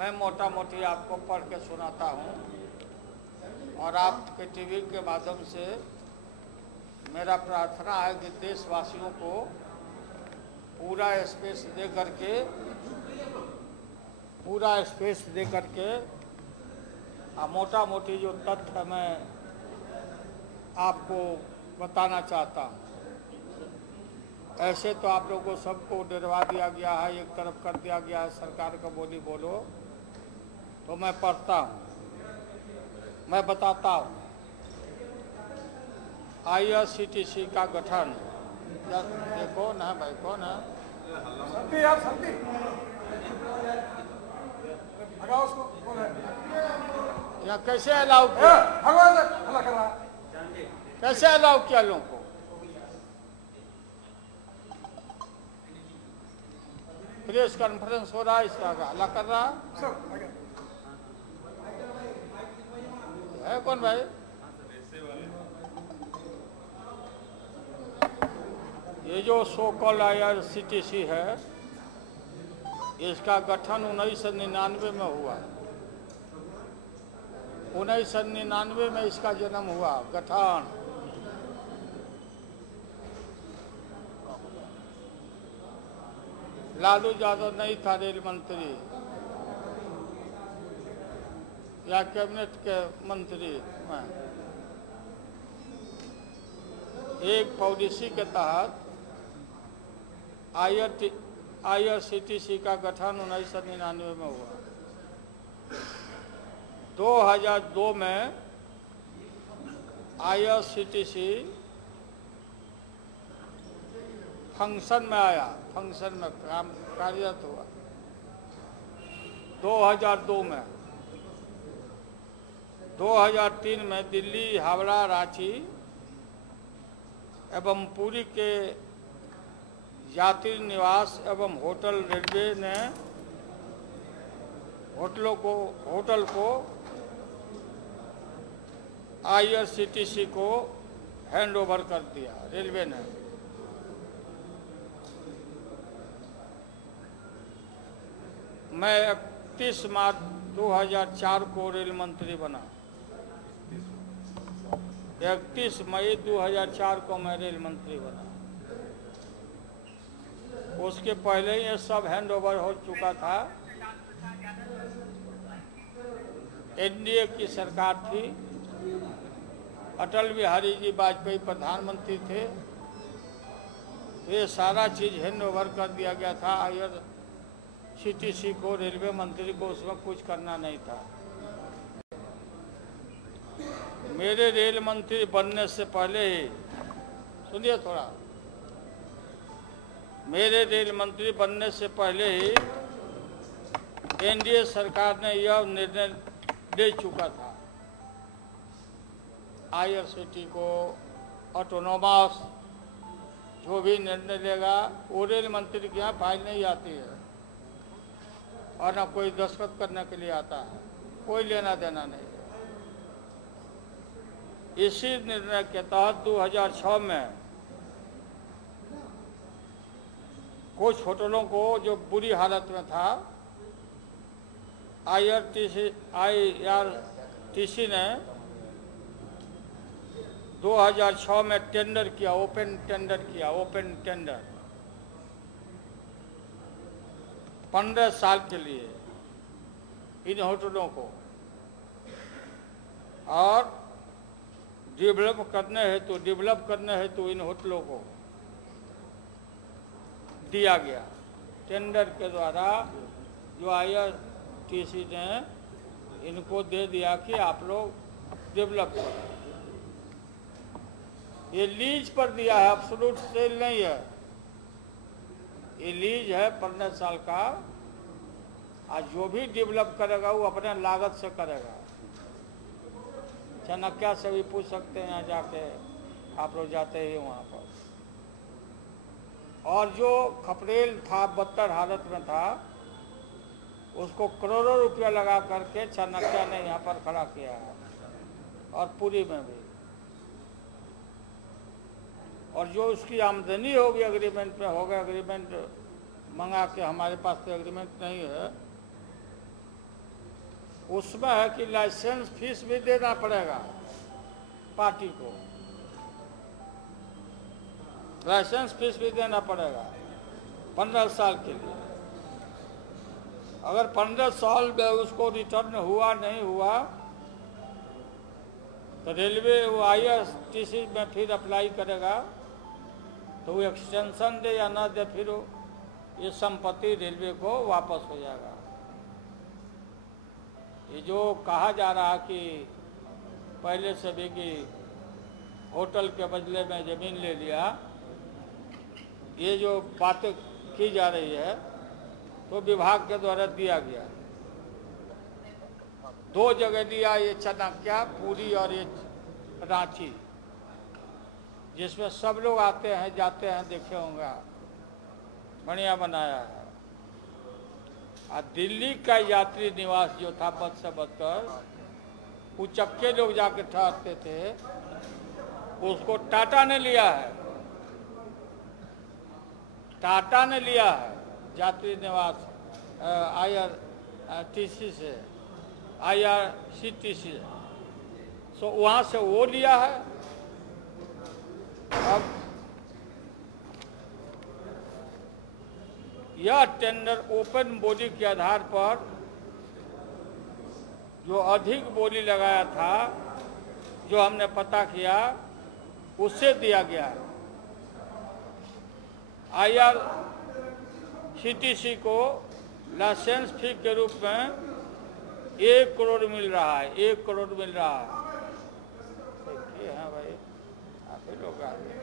मैं मोटा मोटी आपको पढ़ के सुनाता हूँ और आपके टीवी के माध्यम से मेरा प्रार्थना है कि देशवासियों को पूरा स्पेस दे करके मोटा मोटी जो तथ्य मैं आपको बताना चाहता हूँ। ऐसे तो आप लोगों को सबको डरवा दिया गया है, एक तरफ कर दिया गया है, सरकार का बोली बोलो। तो मैं पढ़ता हूँ, मैं बताता हूँ। IRCTC का गठन, ये कौन है भाई, कौन है? संती यार, संती भगाओ उसको। कौन है? यहाँ कैसे अलाउ किया? भगवान हल्ला कर रहा है। कैसे अलाउ किया लोगों को? प्रेस कॉन्फ्रेंस हो रहा है, इसका हल्ला कर रहा है कौन भाई? ये जो सो कॉल IRCTC है, इसका गठन 1999 में हुआ। 1999 में इसका जन्म हुआ, गठन। लालू यादव नहीं था रेल मंत्री या कैबिनेट के मंत्री में। एक पॉलिसी के तहत IRCTC का गठन 1999 में हुआ। 2002 में IRCTC फंक्शन में आया, फंक्शन में काम कार्यरत हुआ 2002 में। 2003 में दिल्ली, हावड़ा, रांची एवं पुरी के यात्री निवास एवं होटल रेलवे ने होटल को IRCTC को हैंड ओवर कर दिया रेलवे ने। मैं 31 मार्च 2004 को रेल मंत्री बना। 31 मई 2004 को मैं रेल मंत्री बना। उसके पहले ही ये सब हैंड ओवर हो चुका था। NDA की सरकार थी, अटल बिहारी जी वाजपेयी प्रधानमंत्री थे। तो ये सारा चीज हैंड ओवर कर दिया गया था IRCTC को, रेलवे मंत्री को उसमें कुछ करना नहीं था। मेरे रेल मंत्री बनने से पहले ही, सुनिए थोड़ा, मेरे रेल मंत्री बनने से पहले ही NDA सरकार ने यह निर्णय ले चुका था, IRCTC को ऑटोनोमस जो भी निर्णय लेगा वो रेल मंत्री के यहाँ फाइल नहीं आती है और न कोई दस्तखत करने के लिए आता है, कोई लेना देना नहीं। इसी निर्णय के तहत 2006 में कुछ होटलों को जो बुरी हालत में था, IRCTC ने 2006 में टेंडर किया, ओपन टेंडर 15 साल के लिए इन होटलों को, और डेवलप करने हेतु इन होटलों को दिया गया। टेंडर के द्वारा जो IRCTC ने इनको दे दिया कि आप लोग डेवलप करो। ये लीज पर दिया है, एब्सोल्यूट सेल नहीं है, ये लीज है 15 साल का। आज जो भी डेवलप करेगा वो अपने लागत से करेगा। चाणक्य से भी पूछ सकते हैं, यहाँ जाके आप लोग जाते ही वहाँ पर। और जो खपरेल था, बदतर हालत में था, उसको करोड़ों रुपया लगा करके चाणक्य ने यहाँ पर खड़ा किया है, और पुरी में भी। और जो उसकी आमदनी होगी एग्रीमेंट में होगा, एग्रीमेंट मंगा के, हमारे पास तो एग्रीमेंट नहीं है, उसमें है कि लाइसेंस फीस भी देना पड़ेगा पार्टी को, लाइसेंस फीस भी देना पड़ेगा 15 साल के लिए। अगर 15 साल में उसको रिटर्न हुआ नहीं हुआ तो रेलवे वो IRCTC में फिर अप्लाई करेगा, तो वो एक्सटेंशन दे या ना दे, फिर ये संपत्ति रेलवे को वापस हो जाएगा। ये जो कहा जा रहा कि पहले से भी कि होटल के बदले में ज़मीन ले लिया, ये जो बातें की जा रही है तो विभाग के द्वारा दिया गया। 2 जगह दिया, ये चाणक्य पुरी और ये रांची, जिसमें सब लोग आते हैं जाते हैं, देखे होंगे, बढ़िया बनाया है। और दिल्ली का यात्री निवास जो था बद से बदतर, उचक्के लोग जाके ठहरते थे, उसको टाटा ने लिया है, टाटा ने लिया है यात्री निवास IRTC से, IRCTC, सो वहाँ से वो लिया है। अब यह टेंडर ओपन बोली के आधार पर जो अधिक बोली लगाया था, जो हमने पता किया, उससे दिया गया है। IRCTC को लाइसेंस फी के रूप में 1 करोड़ मिल रहा है, 1 करोड़ मिल रहा है। हाँ भाई, आप ही लोग आ गए।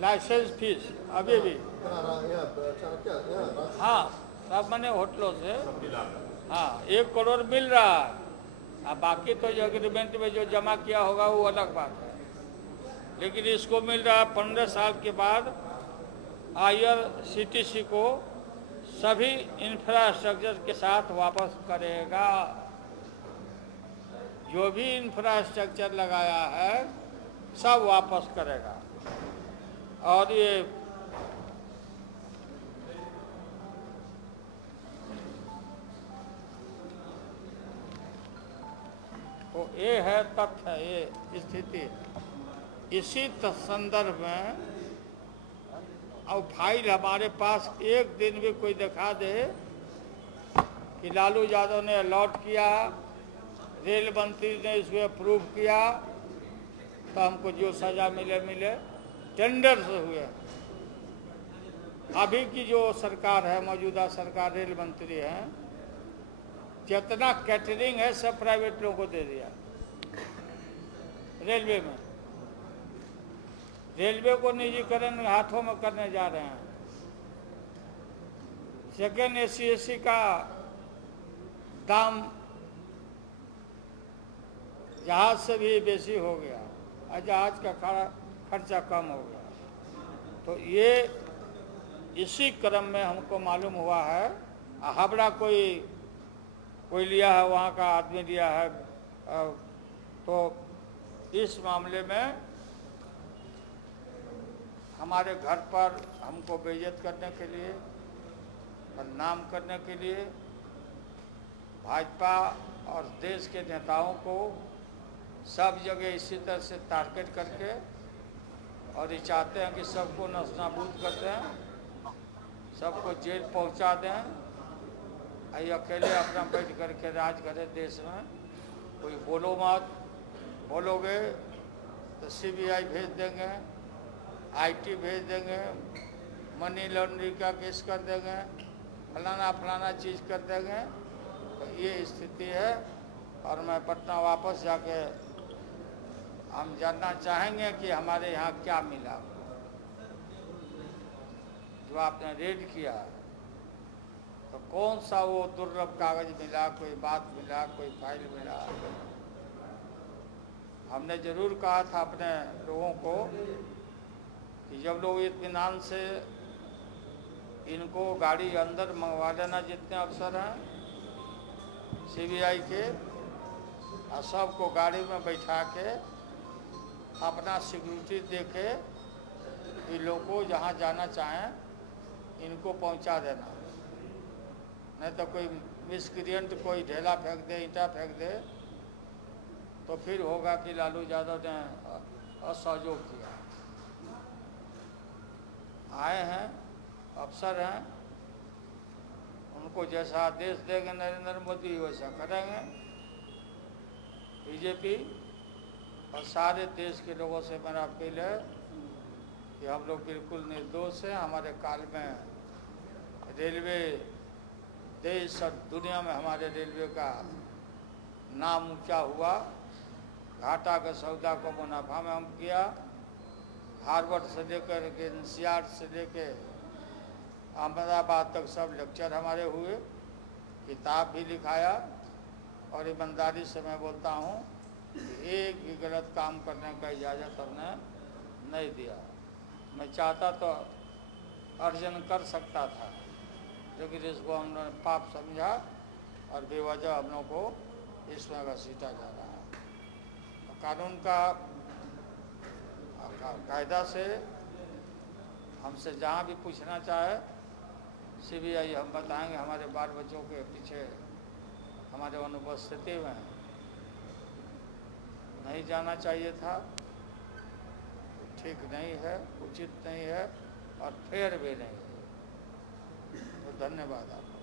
लाइसेंस फीस अभी भी, हाँ, सब मैंने होटलों से, हाँ, 1 करोड़ मिल रहा है। अब बाकी तो जो एग्रीमेंट में जो जमा किया होगा वो अलग बात है, लेकिन इसको मिल रहा है 15 साल के बाद। IRCTC को सभी इंफ्रास्ट्रक्चर के साथ वापस करेगा, जो भी इंफ्रास्ट्रक्चर लगाया है सब वापस करेगा। और ये तो ये है तथ्य, ये स्थिति। इसी संदर्भ में अब फाइल हमारे पास एक दिन भी कोई दिखा दे कि लालू यादव ने अलॉट किया, रेल मंत्री ने इसको अप्रूव किया, तो हमको जो सजा मिले मिले, टेंडर से हुए। अभी की जो सरकार है, मौजूदा सरकार, रेल मंत्री हैं, जितना कैटरिंग है सब प्राइवेट लोगों को दे दिया रेलवे में। रेलवे को निजीकरण हाथों में करने जा रहे हैं। सेकेंड AC का दाम जहाज से भी बेसी हो गया और जहाज का खर्चा कम हो गया। तो ये इसी क्रम में हमको मालूम हुआ है, हावड़ा कोई लिया है, वहाँ का आदमी लिया है। तो इस मामले में हमारे घर पर हमको बेइज्जत करने के लिए, बदनाम करने के लिए भाजपा और देश के नेताओं को सब जगह इसी तरह से टारगेट करके, और ये चाहते हैं कि सबको नस्तानाबूद कर दें, सबको जेल पहुंचा दें, ये अकेले अपना बैठ करके राज करे देश में। कोई बोलो मत, बोलोगे तो CBI भेज देंगे, IT भेज देंगे, मनी लॉन्ड्रिंग का केस कर देंगे, फलाना चीज़ कर देंगे। तो ये स्थिति है। और मैं पटना वापस जाके हम जानना चाहेंगे कि हमारे यहाँ क्या मिला, जो आपने रेड किया, तो कौन सा वो दुर्लभ कागज मिला, कोई बात मिला, कोई फाइल मिला। हमने जरूर कहा था अपने लोगों को कि जब लोग इत्मीनान से इनको गाड़ी अंदर मंगवा लेना, जितने अफसर हैं CBI के, और सबको गाड़ी में बैठा के अपना सिक्योरिटी दे के इन लोगों को जहाँ जाना चाहें इनको पहुंचा देना, नहीं तो कोई मिसक्रिएंट कोई ढेला फेंक दे, ईंटा फेंक दे, तो फिर होगा कि लालू यादव ने असहयोग किया। आए हैं, अफसर हैं, उनको जैसा आदेश देंगे नरेंद्र मोदी वैसा करेंगे। बीजेपी और सारे देश के लोगों से मेरा अपील है कि हम लोग बिल्कुल निर्दोष हैं। हमारे काल में रेलवे देश और दुनिया में हमारे रेलवे का नाम ऊंचा हुआ। घाटा के सौदा को मुनाफा में हम किया। हार्वर्ड से लेकर के NCR से लेकर अहमदाबाद तक सब लेक्चर हमारे हुए, किताब भी लिखाया। और ईमानदारी से मैं बोलता हूँ कि एक भी गलत काम करने का इजाज़त हमने नहीं दिया। मैं चाहता तो अर्जन कर सकता था, लेकिन इसको हमने पाप समझा और बेवजह हम लोग को इसमें घसीटा जा रहा है। तो कानून का कायदा से हमसे जहाँ भी पूछना चाहे CBI, हम बताएंगे। हमारे बाल बच्चों के पीछे हमारे अनुपस्थिति में नहीं जाना चाहिए था, ठीक नहीं है, उचित नहीं है और फेयर भी नहीं है। तो धन्यवाद आपका।